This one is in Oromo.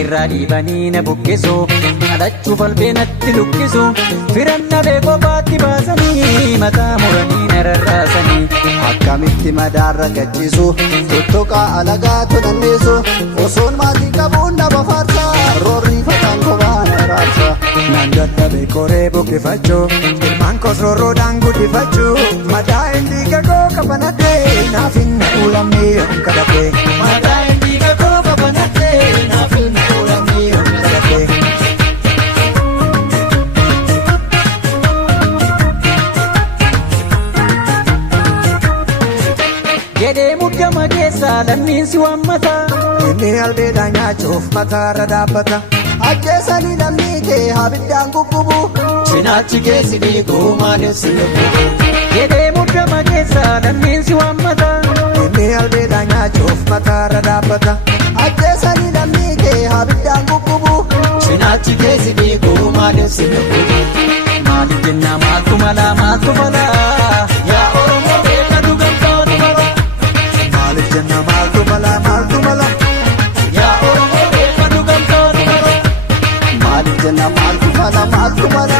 irraa dhiibanii na buqqisu kadhachuuf albeenatti lukkisu firanna beekoo baatti baasanii mataa muranii na rarraasanii akkamitti madaarra gachiisu tuttuqaa alagaa tunanneessu osoon maatii qabuun nama faarsa roorrii fataan kophaa na raarsa nan dadhabe koree buqqifachuu ilmaan koos roorroodhaan guddifachuu madaa inni gagoo qabanadhee naaf hin ulamee yoom kadhadhee mataa inni gagoo qabanadhee naaf hin ulamee yoom kadhadhee. Jedhee muddama keessaa lammiinsi waammata inni albeedhaan nyaachuuf mataarra dhaabbata ajjeesanii lammii kee abiddaan guggubu cinaachi keessi dhiiguu maaliif si lubbu. Jedhee muddama keessaa lammiinsi waammata inni albeedhaan nyaachuuf mataarra dhaabbata ajjeesanii lammii kee abiddaan guggubu cinaachi keessi dhiiguu maaliif si lubbu. Maaliif jennaa maaltu malaa maaltu malaa yaa Oromoo beeka dhugamtoota mara. maaliif jenna maaltu mala maaltu mala Yaa Oromoo beeka dhugamtoota mara. maaliif jenna maaltu mala maaltu mala